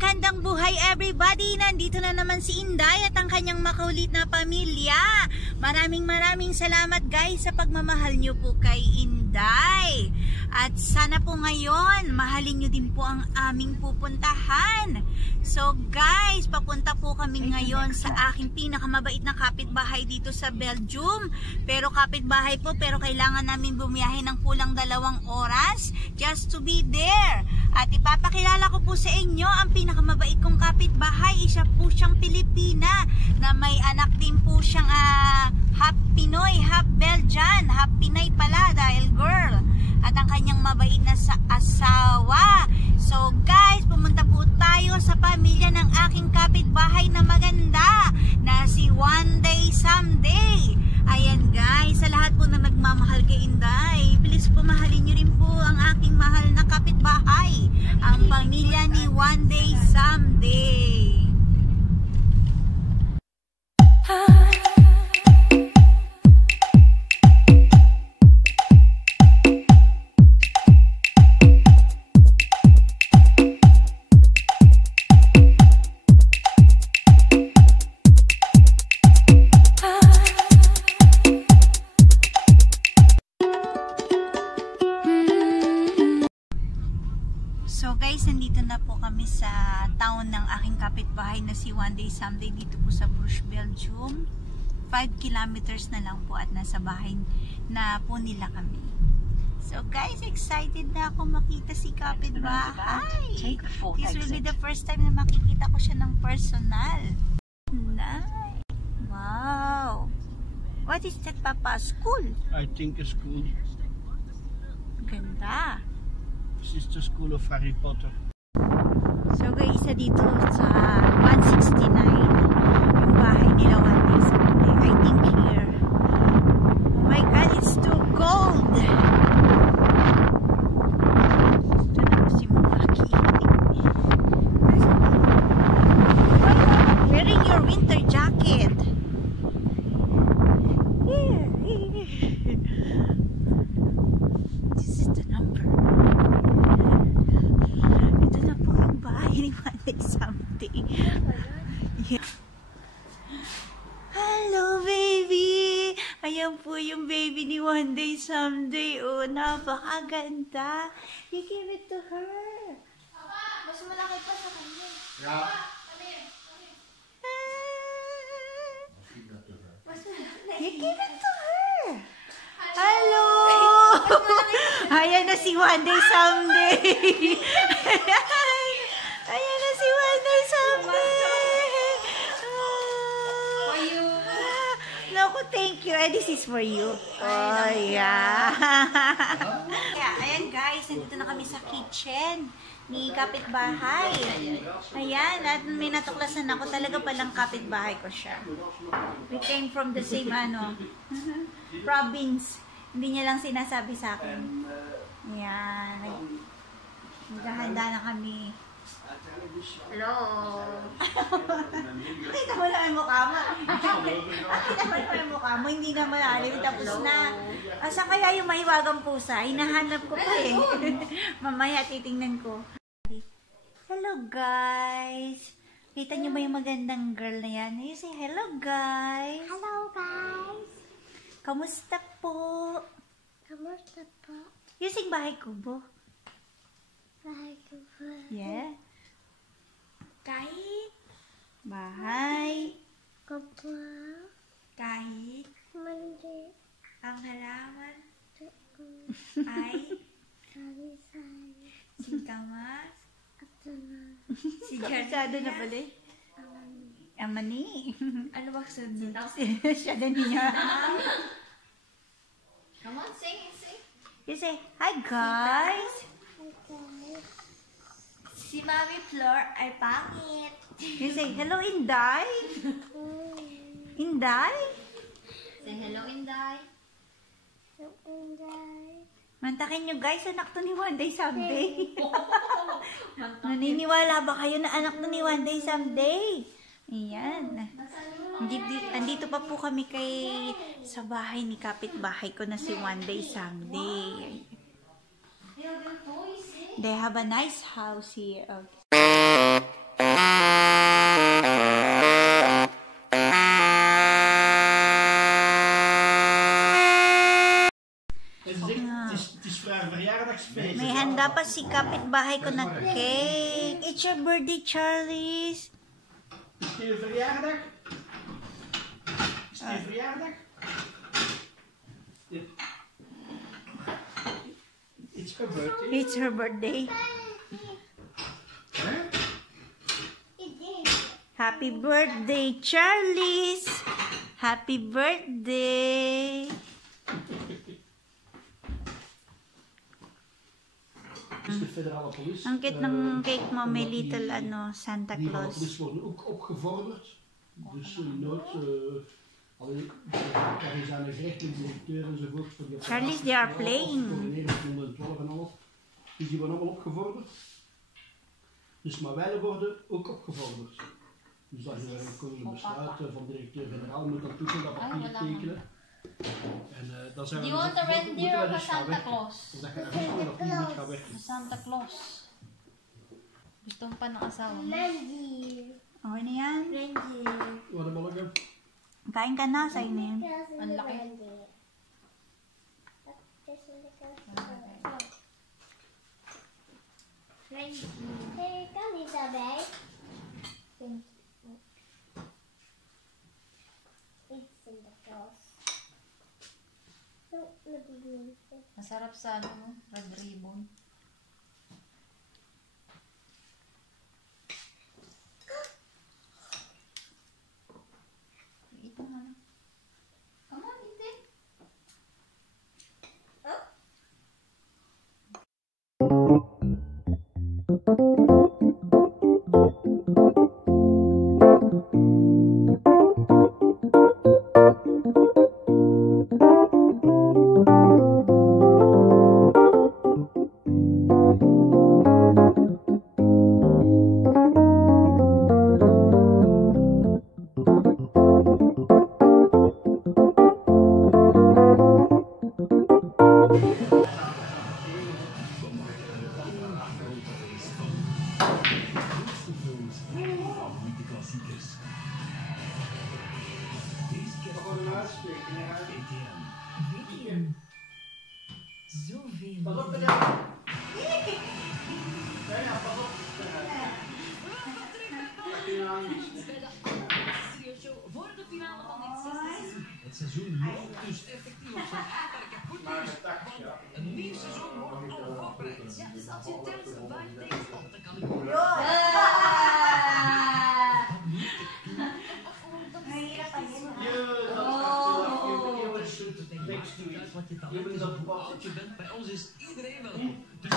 Magandang buhay everybody! Nandito na naman si Inday at ang kanyang makulit na pamilya. Maraming salamat guys sa pagmamahal nyo po kay Inday. At sana po ngayon, mahalin nyo din po ang aming pupuntahan. So guys, papunta po kami ngayon sa aking pinakamabait na kapitbahay dito sa Belgium. Pero kapitbahay po, pero kailangan namin bumiyahe ng kulang 2 oras just to be there. At ipapakilala ko po sa inyo ang pinakamabait kong kapitbahay. Isa po siyang Pilipina na may anak din po siyang half Pinoy, half Belgian, half Pinay pala dahil girl. At ang kanyang mabait na asawa. So guys, pumunta po tayo sa pamilya ng aking kapitbahay na maganda na si One Day Someday. Ayan guys, sa lahat po na nagmamahal kay Inday, please po mahalin nyo rin po ang aking mahal na kapitbahay, ang pamilya ni One Day Someday. So guys, nandito na po kami sa town ng aking kapitbahay na si One Day Someday dito po sa Bruges, Belgium. 5 kilometers na lang po at nasa bahay na po nila kami. So guys, excited na ako makita si kapitbahay. This will be the first time na makikita ko siya ng personal. Nice. Wow. What is that, Papa? School? I think a school. Ganda. This is the school of Harry Potter. So guys, isa dito sa 169 yung bahay nila One Day Someday. I think here. Oh my God, it's too cold! Ito na po si Maki. Wearing your winter jacket. Here. This is the number. Ni One Day Someday. Yeah. Hello baby! Ayan po yung baby ni One Day Someday. Oh, napakaganda. You give it to her. Mas malaki pa sa kanya. Yeah. You give it to her. Hello! Ayan na si One Day Someday. Ayan na si One Day Someday. For you. Naku, thank you. This is for you. Oh, yeah. Ayan guys, nandito na kami sa kitchen ni kapitbahay. Ayan, at may natuklasan ako. Talaga palang kapitbahay ko siya. We came from the same province. Hindi niya lang sinasabi sa akin. Ayan. Naghahanda na kami. Hello. Nakita mo lang yung mukha mo. Nakita mo lang yung mukha mo. Hindi na malalim. Tapos na. Asa kaya yung mahiwagang pusa? Hinahanap ko pa eh. Mamaya titingnan ko. Hello guys. Kita niyo ba yung magandang girl na yan? You say hello guys. Hello guys. Kamusta po? Kamusta po? You sing Bahay Kubo? Bahay Kubo. Yeah. Kahit bahay Kubo. kahit Mandi. ang halaman ay Sari-sari. singkamas si Masyado na pala Amani. Ano ba sunod? Siya din niya. Come on, sing. You say, hi guys. Si Mami Flor ay pangit. You say, hello Inday. Inday? Say hello, Inday. Mantakin nyo guys, anak to ni One Day Someday. Naniniwala ba kayo na anak to ni One Day Someday? Ayan. Andito pa po kami sa bahay ni kapitbahay ko na si One Day Someday. They have a nice house here. Okay. Dapat si kapitbahay ko na cake. It's your birthday, Charlies. Is het je verjaardag? Is het je verjaardag? Ja. It's her birthday. It's her birthday. Huh? Happy birthday, Charlies. Happy birthday. Is de federale police. Ang cute ng cake mo, may omdat little die- Santa Die van de Claus. police worden ook opgevorderd. Dus nooit. Alleen, daar is aan een gerechtelijk directeur enzovoort. Voor die Charlies, they are playing. Coördineren van 112 en alles. Dus die worden allemaal opgevorderd. Dus maar wij worden ook opgevorderd. Dus dat is een koninklijk besluit van de directeur-generaal. Moet dat toetsen, dat papier tekenen. En dan zijn we. Do you want a reindeer of a Santa Claus? Dus dat je ergens mee dat die moet gaan werken. Santa Claus. Gusto mo pa ng asawa mo? Okay na yan. Wat een bolletje. Kain ka na, sa'yo na yan. Ang laki. Kan niet daarbij. Iets in de klas. Masarap sa ano, no? Red ribbon. Ito nga lang. Come on, eat it. Pas op met Voor de finale van dit seizoen. Het seizoen loopt dus effectief op zijn aanwerken goed nieuws. Want een nieuw seizoen wordt al voorbereid. Ja, dus als je thuis een vaak tegenkomt, dan kan ik ook wat je talent is of hoe oud je bent. Bij ons is iedereen welkom. Dus